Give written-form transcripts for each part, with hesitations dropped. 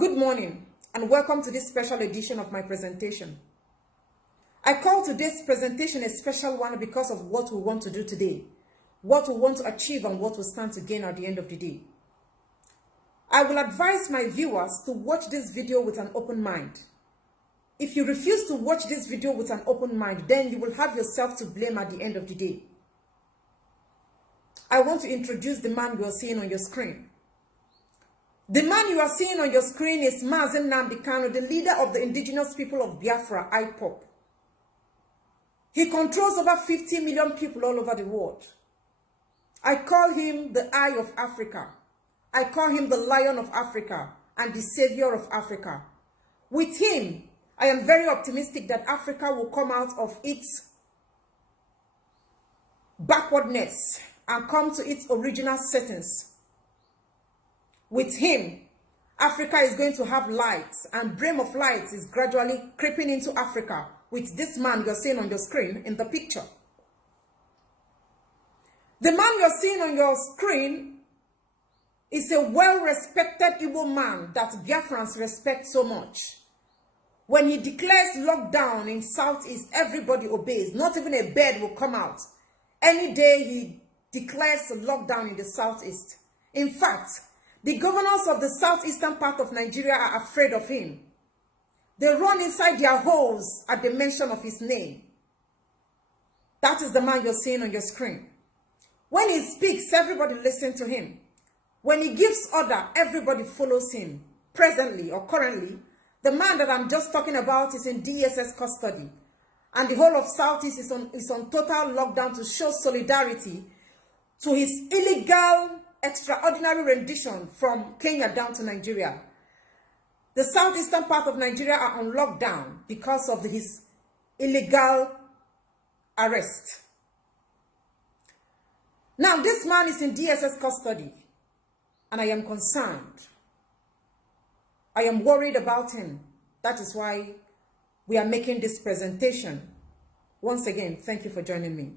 Good morning and welcome to this special edition of my presentation. I call today's presentation a special one because of what we want to do today, what we want to achieve and what we stand to gain at the end of the day. I will advise my viewers to watch this video with an open mind. If you refuse to watch this video with an open mind, then you will have yourself to blame at the end of the day. I want to introduce the man you are seeing on your screen. The man you are seeing on your screen is Nnamdi, the leader of the indigenous people of Biafra, IPOB. He controls over 50 million people all over the world. I call him the Eye of Africa. I call him the Lion of Africa and the Savior of Africa. With him, I am very optimistic that Africa will come out of its backwardness and come to its original settings. With him, Africa is going to have light, and Brim of Light is gradually creeping into Africa with this man you're seeing on your screen in the picture. The man you're seeing on your screen is a well-respected Igbo man that Biafrans respect so much. When he declares lockdown in Southeast, everybody obeys. Not even a bird will come out. Any day he declares a lockdown in the Southeast. In fact, the governors of the southeastern part of Nigeria are afraid of him. They run inside their holes at the mention of his name. That is the man you're seeing on your screen. When he speaks, everybody listens to him. When he gives order, everybody follows him. Presently or currently, the man that I'm just talking about is in DSS custody. And the whole of Southeast is on total lockdown to show solidarity to his illegal extraordinary rendition from Kenya down to Nigeria. The southeastern part of Nigeria are on lockdown because of his illegal arrest. Now, this man is in DSS custody, and I am concerned. I am worried about him. That is why we are making this presentation. Once again, thank you for joining me.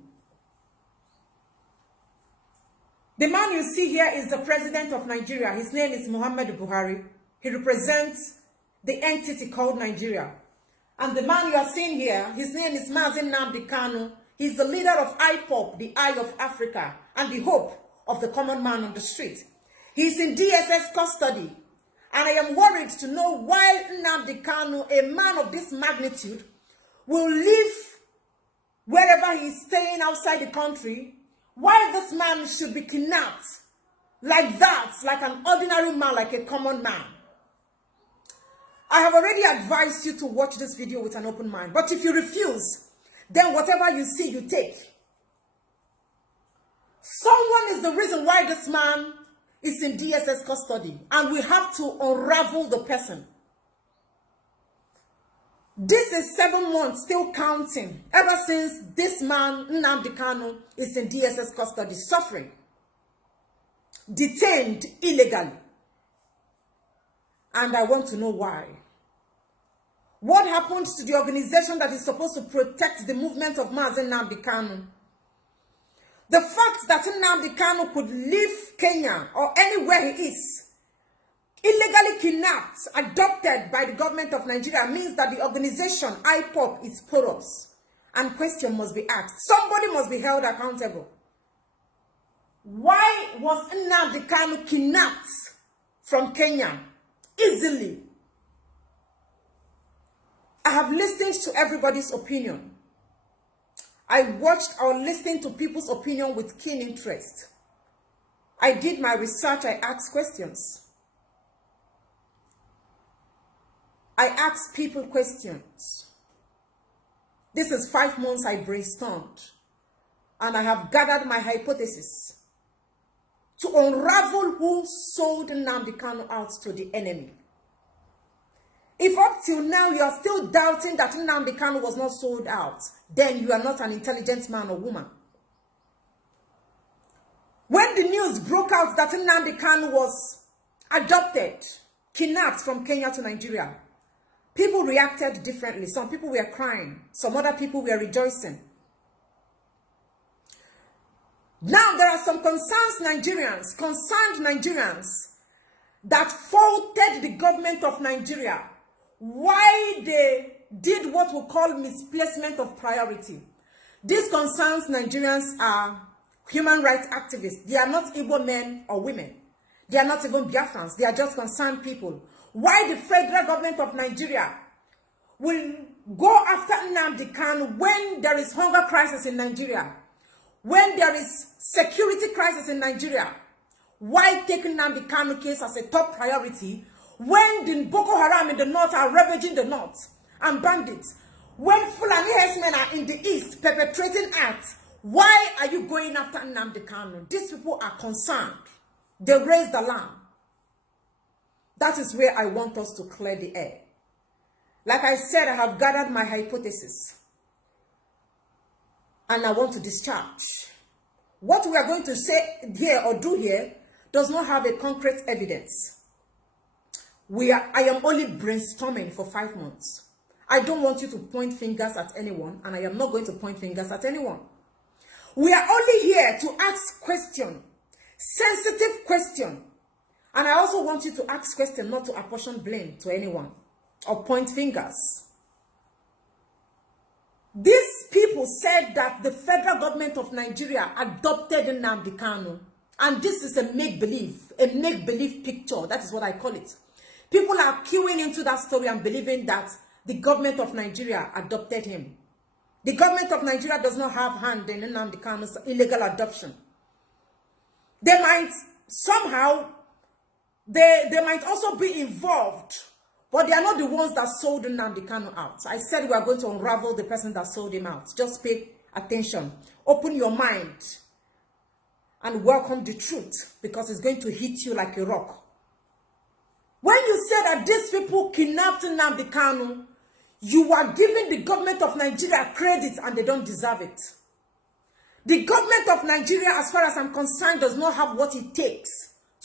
The man you see here is the president of Nigeria. His name is Muhammadu Buhari. He represents the entity called Nigeria. And the man you are seeing here, his name is Nnamdi Kanu. He's the leader of IPOB, the Eye of Africa, and the hope of the common man on the street. He's in DSS custody. And I am worried to know why Nnamdi Kanu, a man of this magnitude, will live wherever he's staying outside the country. Why this man should be kidnapped like that, like an ordinary man, like a common man. I have already advised you to watch this video with an open mind. But if you refuse, then whatever you see, you take. Someone is the reason why this man is in DSS custody. And we have to unravel the person. This is 7 months, still counting, ever since this man, Nnamdi Kanu, is in DSS custody, suffering, detained illegally. And I want to know why. What happened to the organization that is supposed to protect the movement of Nnamdi Kanu? The fact that Nnamdi Kanu could leave Kenya or anywhere he is, illegally kidnapped, adopted by the government of Nigeria, means that the organization, IPOB, is porous. And question must be asked. Somebody must be held accountable. Why was Nnamdi Kanu kidnapped from Kenya easily? I have listened to everybody's opinion. I watched or listened to people's opinion with keen interest. I did my research, I asked questions. I ask people questions. This is 5 months I brainstormed. And I have gathered my hypothesis to unravel who sold Nnamdi Kanu out to the enemy. If up till now you are still doubting that Nnamdi Kanu was not sold out, then you are not an intelligent man or woman. When the news broke out that Nnamdi Kanu was adopted, kidnapped from Kenya to Nigeria, people reacted differently. Some people were crying. Some other people were rejoicing. Now there are some concerned Nigerians that faulted adopted the government of Nigeria, why they did what we call misplacement of priority. This concerns Nigerians are human rights activists. They are not Igbo men or women. They are not even Biafrans. They are just concerned people. Why the federal government of Nigeria will go after Nnamdi Kanu when there is hunger crisis in Nigeria, when there is security crisis in Nigeria? Why take Nnamdi Kanu case as a top priority when the Boko Haram in the north are ravaging the north and bandits? When Fulani herdsmen are in the east perpetrating acts, why are you going after Nnamdi Kanu? These people are concerned. They raise the lamb. That is where I want us to clear the air. Like I said, I have gathered my hypothesis. And I want to discharge. What we are going to say here or do here does not have a concrete evidence. I am only brainstorming for 5 months. I don't want you to point fingers at anyone, and I am not going to point fingers at anyone. We are only here to ask questions, sensitive questions. And I also want you to ask questions, not to apportion blame to anyone or point fingers. These people said that the federal government of Nigeria adopted Nnamdi Kanu. And this is a make-believe picture. That is what I call it. People are queuing into that story and believing that the government of Nigeria adopted him. The government of Nigeria does not have hand in Nnamdi Kanu's illegal adoption. They might somehow, they might also be involved, but they are not the ones that sold Nnamdi Kanu out. I said we are going to unravel the person that sold him out. Just pay attention. Open your mind and welcome the truth, because it's going to hit you like a rock. When you say that these people kidnapped Nnamdi Kanu, you are giving the government of Nigeria credit and they don't deserve it. The government of Nigeria, as far as I'm concerned, does not have what it takes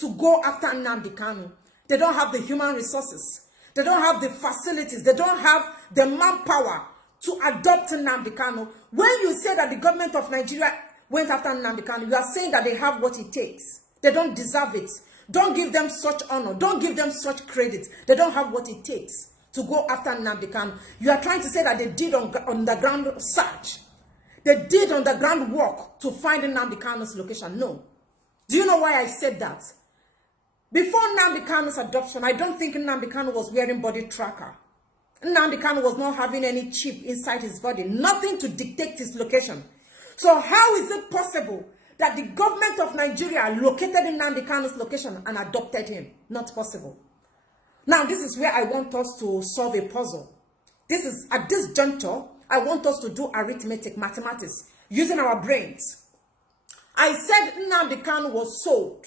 to go after Nnamdi Kanu. They don't have the human resources. They don't have the facilities. They don't have the manpower to adopt Nnamdi Kanu. When you say that the government of Nigeria went after Nnamdi Kanu, you are saying that they have what it takes. They don't deserve it. Don't give them such honor. Don't give them such credit. They don't have what it takes to go after Nnamdi Kanu. You are trying to say that they did underground search. They did underground work to find Nnamdi Kanu's location. No. Do you know why I said that? Before Nnamdi Kanu's adoption, I don't think Nnamdi Kanu was wearing body tracker. Nnamdi Kanu was not having any chip inside his body. Nothing to dictate his location. So how is it possible that the government of Nigeria located Nnamdi Kanu's location and adopted him? Not possible. Now, this is where I want us to solve a puzzle. At this juncture, I want us to do arithmetic, mathematics, using our brains. I said Nnamdi Kanu was sold.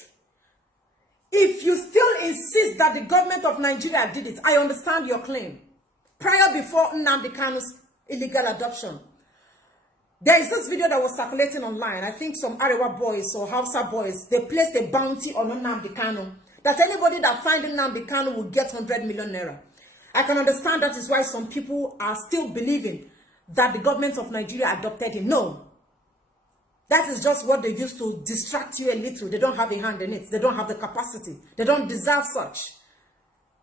If you still insist that the government of Nigeria did it, I understand your claim. Before Nnamdi Kanu's illegal adoption, there is this video that was circulating online. I think some Arewa boys or Hausa boys, they placed a bounty on Nnamdi Kanu, that anybody that finds Nnamdi Kanu will get 100 million naira. I can understand that is why some people are still believing that the government of Nigeria adopted him. No. That is just what they used to distract you a little. They don't have a hand in it. They don't have the capacity. They don't deserve such.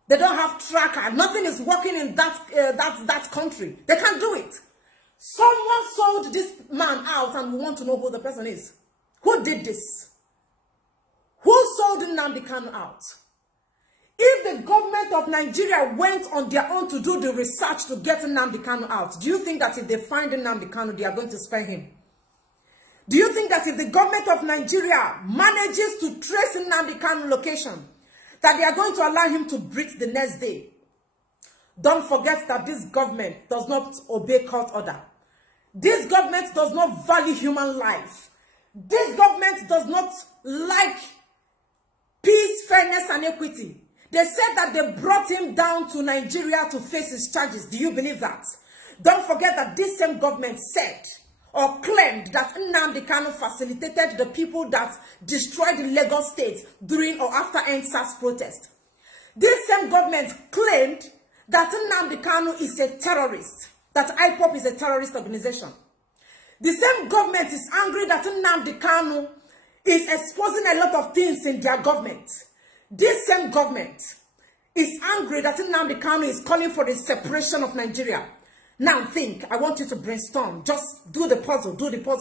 They don't have tracker. Nothing is working in that country. They can't do it. Someone sold this man out and we want to know who the person is. Who did this? Who sold Nnamdi Kanu out? If the government of Nigeria went on their own to do the research to get Nnamdi Kanu out, do you think that if they find Nnamdi Kanu, they are going to spare him? Do you think that if the government of Nigeria manages to trace Nnamdi Kanu location, that they are going to allow him to breathe the next day? Don't forget that this government does not obey court order. This government does not value human life. This government does not like peace, fairness, and equity. They said that they brought him down to Nigeria to face his charges. Do you believe that? Don't forget that this same government said or claimed that Nnamdi Kanu facilitated the people that destroyed the Lagos state during or after NSAS protest. This same government claimed that Nnamdi Kanu is a terrorist, that IPOP is a terrorist organization. The same government is angry that Nnamdi Kanu is exposing a lot of things in their government. This same government is angry that Nnamdi Kanu is calling for the separation of Nigeria. Now think, I want you to brainstorm. Just do the puzzle,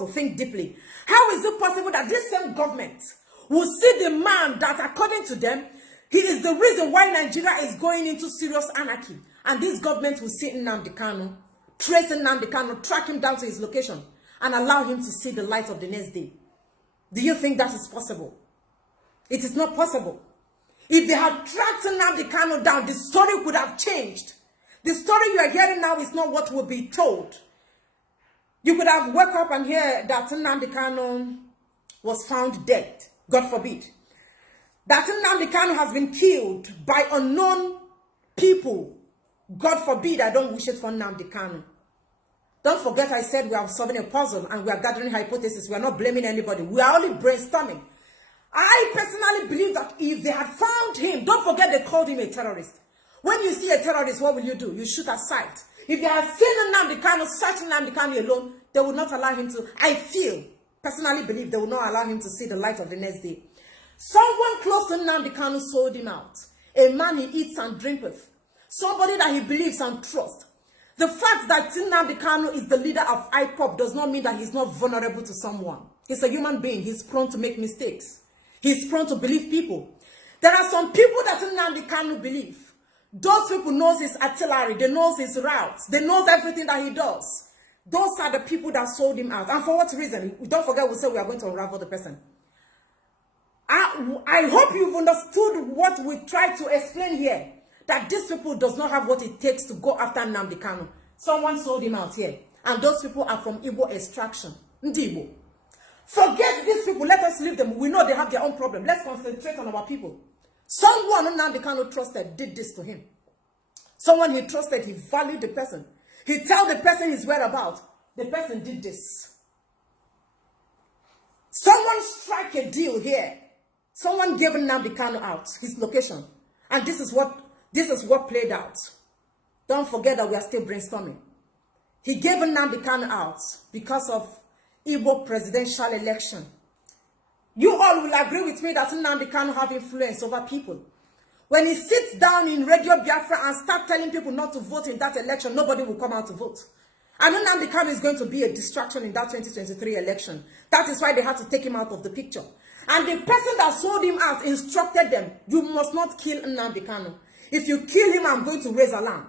think deeply. How is it possible that this same government will see the man that, according to them, he is the reason why Nigeria is going into serious anarchy? And this government will see Nnamdi Kanu, trace Nnamdi Kanu, track him down to his location, and allow him to see the light of the next day. Do you think that is possible? It is not possible. If they had tracked Nnamdi Kanu down, the story would have changed. The story you are hearing now is not what will be told. You could have woke up and hear that Nnamdi Kanu was found dead. God forbid. That Nnamdi Kanu has been killed by unknown people. God forbid, I don't wish it for Nnamdi Kanu. Don't forget I said we are solving a puzzle and we are gathering hypotheses. We are not blaming anybody. We are only brainstorming. I personally believe that if they had found him, don't forget they called him a terrorist. When you see a terrorist, what will you do? You shoot at sight. If they had seen Nnamdi Kanu, such Nnamdi Kanu alone, they would not allow him to, personally believe they would not allow him to see the light of the next day. Someone close to Nnamdi Kanu sold him out. A man he eats and drinks with. Somebody that he believes and trusts. The fact that Nnamdi Kanu is the leader of IPOP does not mean that he's not vulnerable to someone. He's a human being. He's prone to make mistakes. He's prone to believe people. There are some people that Nnamdi Kanu believe. Those people knows his artillery. They knows his routes. They knows everything that he does. Those are the people that sold him out. And for what reason? Don't forget we say we are going to unravel the person. I hope you've understood what we try to explain here. That these people does not have what it takes to go after Nnamdi Kanu. Someone sold him out here. And those people are from Igbo extraction. Ndibo. Forget these people. Let us leave them. We know they have their own problem. Let's concentrate on our people. Someone Nnamdi Kanu trusted did this to him. Someone he trusted, he valued the person. He tell the person his whereabouts. The person did this. Someone strike a deal here. Someone gave Nnamdi Kanu out, his location. And this is what played out. Don't forget that we are still brainstorming. He gave Nnamdi Kanu out because of Igbo presidential election. You all will agree with me that Nnamdi Kanu have influence over people. When he sits down in Radio Biafra and starts telling people not to vote in that election, nobody will come out to vote. And Nnamdi Kanu is going to be a distraction in that 2023 election. That is why they had to take him out of the picture. And the person that sold him out instructed them, you must not kill Nnamdi Kanu. If you kill him, I'm going to raise alarm.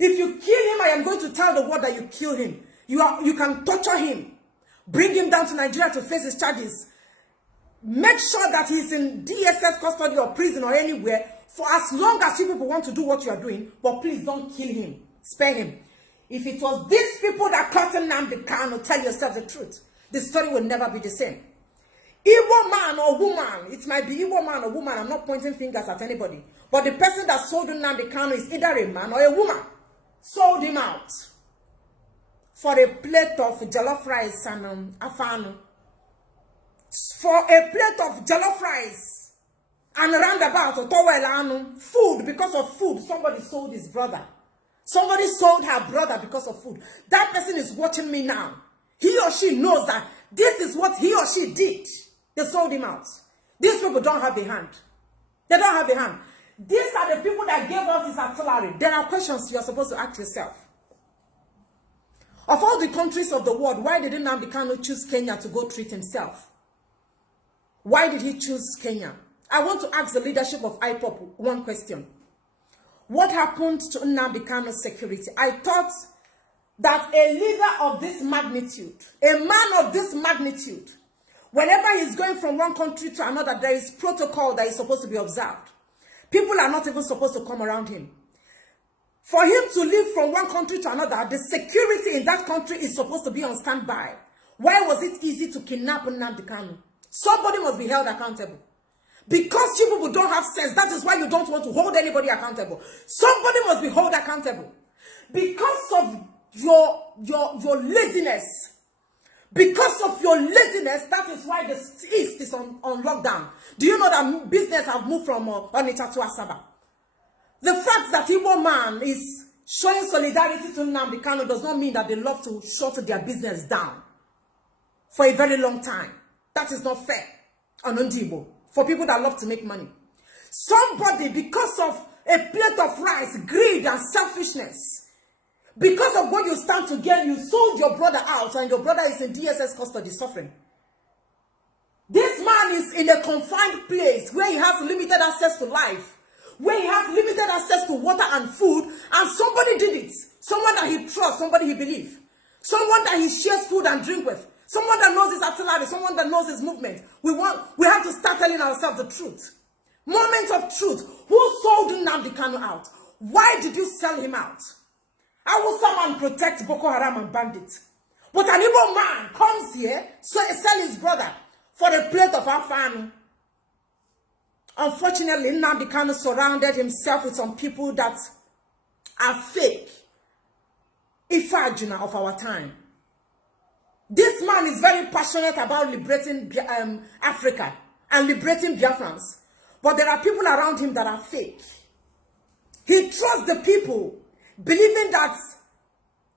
If you kill him, I am going to tell the world that you killed him. You can torture him. Bring him down to Nigeria to face his charges. Make sure that he's in DSS custody or prison or anywhere for as long as you people want to do what you are doing. But please don't kill him. Spare him. If it was these people that caught Nnamdi Kanu, tell yourself the truth. The story will never be the same. Igbo man or woman, it might be Igbo man or woman, I'm not pointing fingers at anybody. But the person that sold Nnamdi Kanu is either a man or a woman. Sold him out for a plate of jollof rice and afano. For a plate of jollof rice and roundabout or towel food, because of food, somebody sold his brother. Somebody sold her brother because of food. That person is watching me now. He or she knows that this is what he or she did. They sold him out. These people don't have a hand. They don't have a hand. These are the people that gave us this artillery. There are questions you are supposed to ask yourself. Of all the countries of the world, why did Nnamdi Kanu choose Kenya to go treat himself? Why did he choose Kenya? I want to ask the leadership of IPOP one question. What happened to Nnamdi Kanu's security? I thought that a leader of this magnitude, a man of this magnitude, whenever he's going from one country to another, there is protocol that is supposed to be observed. People are not even supposed to come around him. For him to leave from one country to another, the security in that country is supposed to be on standby. Why was it easy to kidnap Nnamdi Kanu? Somebody must be held accountable. Because you people don't have sense, that is why you don't want to hold anybody accountable. Somebody must be held accountable. Because of your laziness. Because of your laziness, that is why the East is on lockdown. Do you know that business have moved from Onitsha to Asaba? The fact that Igbo man is showing solidarity to Nnamdi Kanu does not mean that they love to shut their business down for a very long time. That is not fair on Ndibo, for people that love to make money. Somebody, because of a plate of rice, greed and selfishness. Because of what you stand to gain, you sold your brother out, and your brother is in DSS custody suffering. This man is in a confined place where he has limited access to life, where he has limited access to water and food, and somebody did it. Someone that he trusts, somebody he believes, someone that he shares food and drink with, someone that knows his artillery, someone that knows his movement. We have to start telling ourselves the truth. Moment of truth. Who sold Nnamdi Kanu out? Why did you sell him out? How will someone protect Boko Haram and bandits? But an Igbo man comes here, sell his brother for a plate of afanu. Unfortunately, Nnamdi Kanu surrounded himself with some people that are fake. Ifajuna of our time. This man is very passionate about liberating Africa and liberating Biafrans. But there are people around him that are fake. He trusts the people, believing that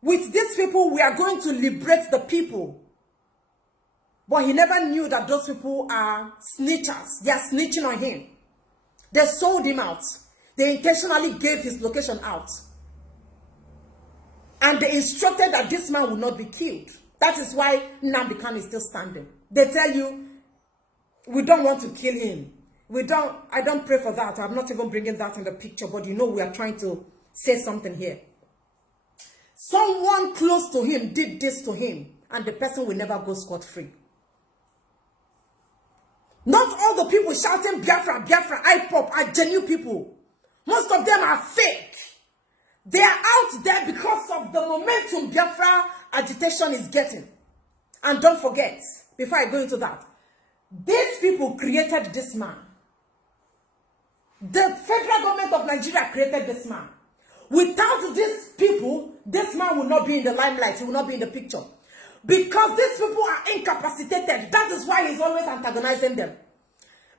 with these people, we are going to liberate the people. But he never knew that those people are snitchers. They are snitching on him. They sold him out. They intentionally gave his location out. And they instructed that this man would not be killed. That is why Nnamdi Kanu is still standing. They tell you, we don't want to kill him. I don't pray for that. I'm not even bringing that in the picture, but you know we are trying to say something here. Someone close to him did this to him, and the person will never go scot-free. Not all the people shouting Biafra, Biafra, IPOP are genuine people. Most of them are fake. They are out there because of the momentum Biafra agitation is getting. And don't forget, before I go into that, these people created this man. The federal government of Nigeria created this man. Without these people, this man will not be in the limelight. He will not be in the picture. Because these people are incapacitated. That is why he's always antagonizing them.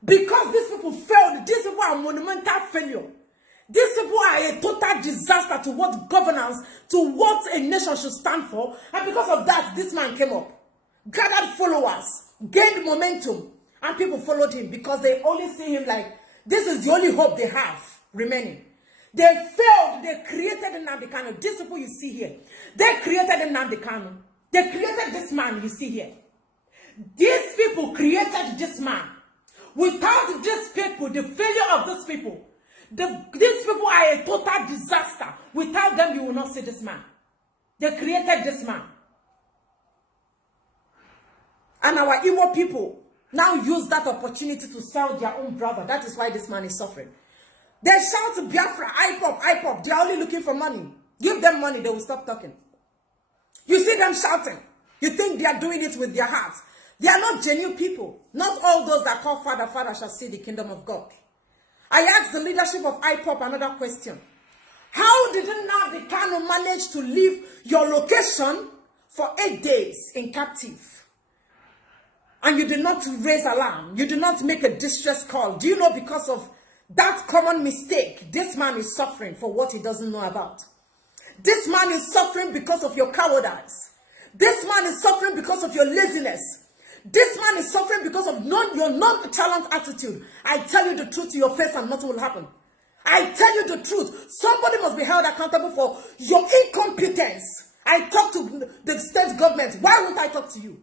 Because these people failed. These people are monumental failure. These people are a total disaster to what governance, to what a nation should stand for. And because of that, this man came up, gathered followers, gained momentum, and people followed him because they only see him like, this is the only hope they have remaining. They failed. They created Nnamdi Kanu. These people you see here, they created Nnamdi Kanu. They created this man you see here. These people created this man. Without these people, the failure of these people, these people are a total disaster. Without them, you will not see this man. They created this man. And our Igbo people now use that opportunity to sell their own brother. That is why this man is suffering. They shout Biafra, IPOP, IPOP. They are only looking for money. Give them money, they will stop talking. You see them shouting. You think they are doing it with their hearts. They are not genuine people. Not all those that call Father, Father shall see the kingdom of God. I asked the leadership of IPOP another question. How did Nnamdi Kanu manage to leave your location for 8 days in captive? And you did not raise alarm. You did not make a distress call. Do you know because of that common mistake, this man is suffering for what he doesn't know about? This man is suffering because of your cowardice. This man is suffering because of your laziness. This man is suffering because of your nonchalant attitude. I tell you the truth to your face and nothing will happen. I tell you the truth. Somebody must be held accountable for your incompetence. I talk to the state government. Why won't I talk to you?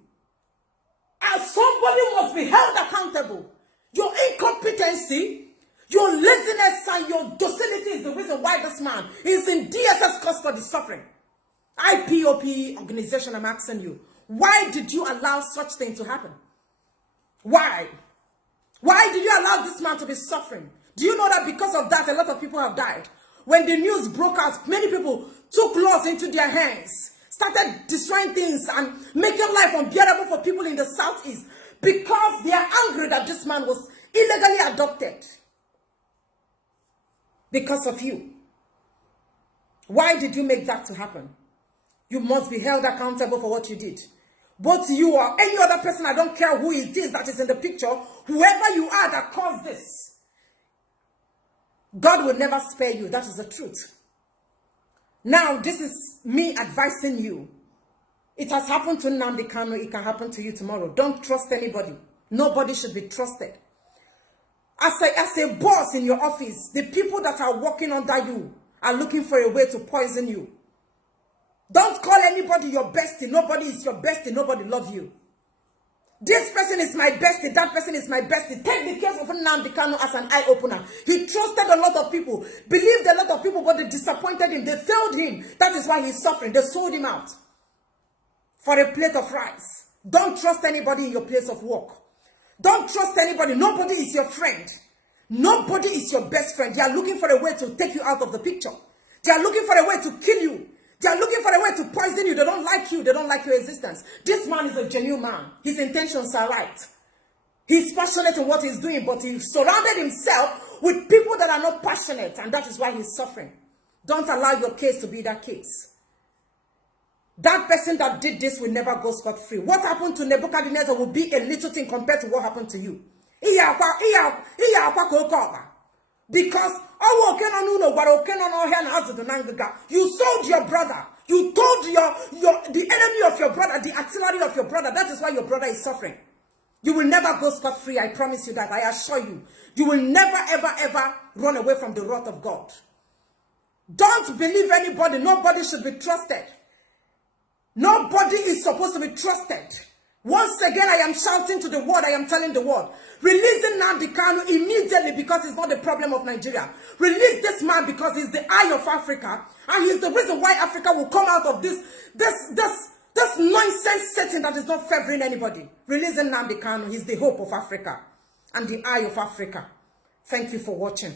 Somebody must be held accountable. Your incompetency, your laziness, and your docility is the reason why this man is in DSS custody suffering. IPOP organization, I'm asking you, why did you allow such thing to happen? Why? Why did you allow this man to be suffering? Do you know that because of that, a lot of people have died? When the news broke out, many people took laws into their hands, started destroying things and making life unbearable for people in the southeast because they are angry that this man was illegally adopted. Because of you. Why did you make that to happen? You must be held accountable for what you did. Both you or any other person, I don't care who it is that is in the picture, whoever you are that caused this, God will never spare you. That is the truth. Now, this is me advising you. It has happened to Nnamdi Kanu. It can happen to you tomorrow. Don't trust anybody. Nobody should be trusted. As a boss in your office, the people that are working under you are looking for a way to poison you. Don't call anybody your bestie. Nobody is your bestie. Nobody loves you. This person is my bestie. That person is my bestie. Take the case of Nnamdi Kanu as an eye-opener. He trusted a lot of people, believed a lot of people, but they disappointed him. They failed him. That is why he's suffering. They sold him out for a plate of rice. Don't trust anybody in your place of work. Don't trust anybody. Nobody is your friend. Nobody is your best friend. They are looking for a way to take you out of the picture. They are looking for a way to kill you. They are looking for a way to poison you. They don't like you. They don't like your existence. This man is a genuine man. His intentions are right. He's passionate in what he's doing, but he surrounded himself with people that are not passionate, and that is why he's suffering. Don't allow your case to be that case. That person that did this will never go scot-free. What happened to Nebuchadnezzar will be a little thing compared to what happened to you. Because you sold your brother. You told the enemy of your brother, the artillery of your brother. That is why your brother is suffering. You will never go scot-free. I promise you that. I assure you. You will never, ever, ever run away from the wrath of God. Don't believe anybody. Nobody should be trusted. Nobody is supposed to be trusted. Once again, I am shouting to the world. I am telling the world. Releasing Nnamdi Kanu immediately, because it's not the problem of Nigeria. Release this man because he's the eye of Africa. And he's the reason why Africa will come out of this nonsense setting that is not favoring anybody. Releasing Nnamdi Kanu. He's the hope of Africa and the eye of Africa. Thank you for watching.